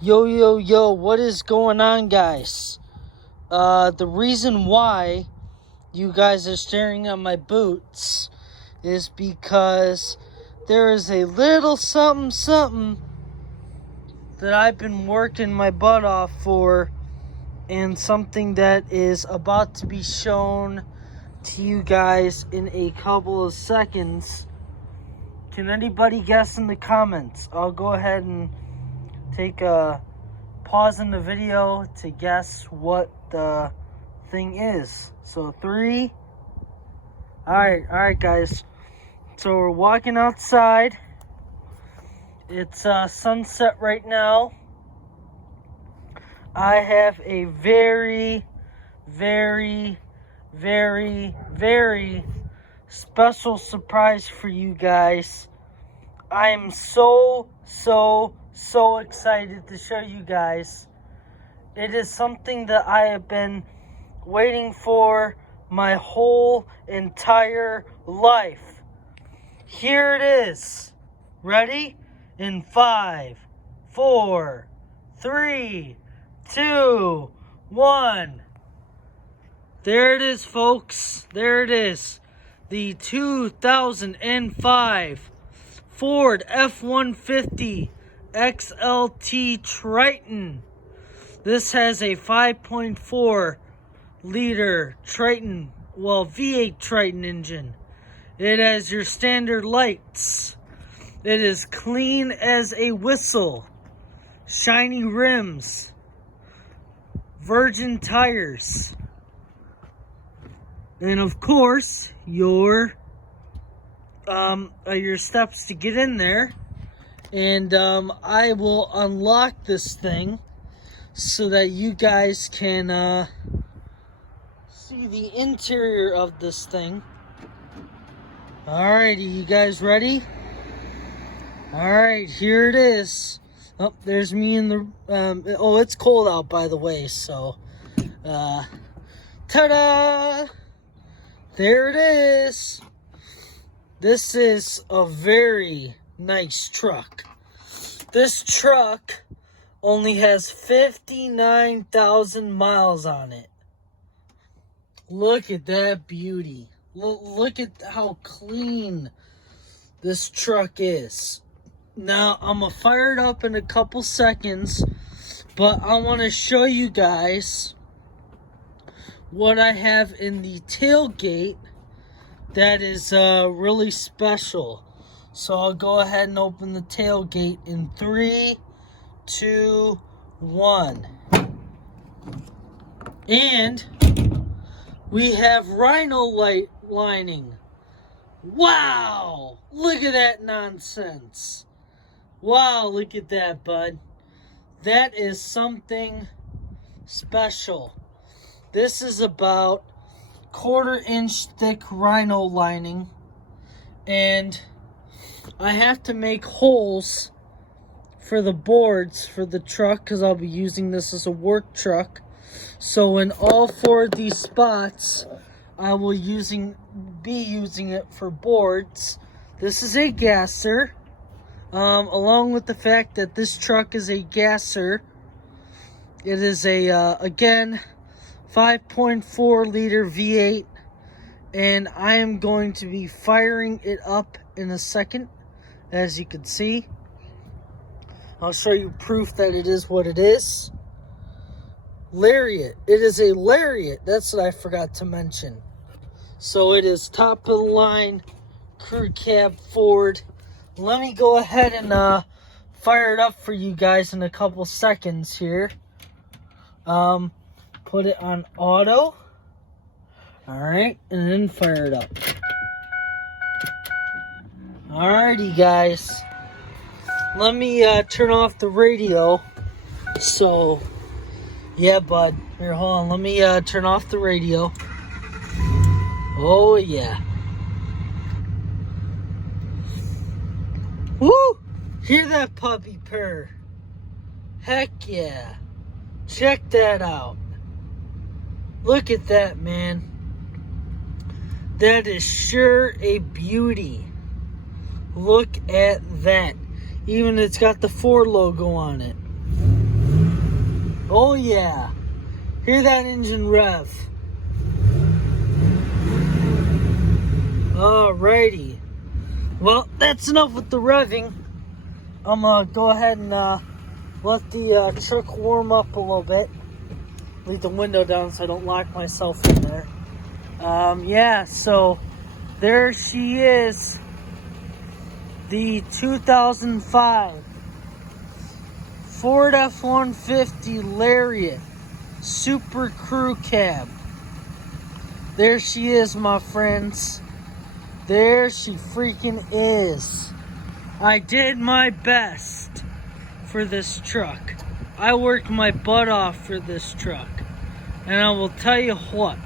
Yo, what is going on, guys? The reason why you guys are staring at my boots is because there is a little something that I've been working my butt off for, and something that is about to be shown to you guys in a couple of seconds. Can anybody guess in the comments? I'll go ahead and take a pause in the video to guess what the thing is. So 3. Alright guys. So we're walking outside. It's sunset right now. I have a very special surprise for you guys. I am so excited to show you guys. It is something that I have been waiting for my whole entire life. Here it is. Ready? In 5, 4, 3, 2, 1. There it is, folks. There it is. The 2005 Ford F-150 XLT Triton. This has a 5.4 liter Triton, V8 Triton engine. It has your standard lights. It is clean as a whistle. Shiny rims. Virgin tires. And of course, your steps to get in there. And I will unlock this thing so that you guys can see the interior of this thing. Alrighty, you guys ready? Alright, here it is. Oh, there's me in the it's cold out, by the way, so ta-da! There it is. This is a very nice truck. This truck only has 59,000 miles on it. Look at that beauty. Look at how clean this truck is. Now, I'm going to fire it up in a couple seconds, but I want to show you guys what I have in the tailgate that is really special. So I'll go ahead and open the tailgate in 3, 2, 1. And we have rhino light lining. Wow! Look at that nonsense. Wow, look at that, bud. That is something special. This is about 1/4 inch thick rhino lining, and I have to make holes for the boards for the truck because I'll be using this as a work truck. So in all 4 of these spots, I will be using it for boards. This is a gasser, along with the fact that this truck is a gasser. It is a again 5.4 liter V8, and I am going to be firing it up in a second. As you can see, I'll show you proof that it is what it is. Lariat. It is a Lariat. That's what I forgot to mention. So it is top of the line crew cab Ford. Let me go ahead and fire it up for you guys in a couple seconds here. Put it on auto. Alright, and then fire it up. Alrighty, guys. Let me turn off the radio. So, yeah, bud. Here, hold on. Let me turn off the radio. Oh, yeah. Woo! Hear that puppy purr. Heck yeah. Check that out. Look at that, man. That is sure a beauty. Look at that. Even it's got the Ford logo on it. Oh yeah. Hear that engine rev. Alrighty. Well, that's enough with the revving. I'm gonna go ahead and let the truck warm up a little bit. Leave the window down so I don't lock myself in there. Yeah, so there she is. The 2005 Ford F-150 Lariat Super Crew Cab. There she is, my friends. There she freaking is. I did my best for this truck. I worked my butt off for this truck. And I will tell you what.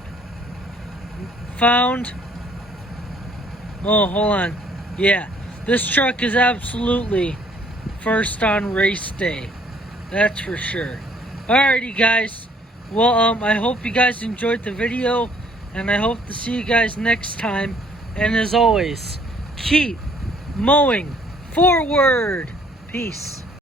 Oh, hold on. Yeah, this truck is absolutely first on race day. That's for sure. Alrighty, guys. Well, I hope you guys enjoyed the video. And I hope to see you guys next time. And as always, keep mowing forward. Peace.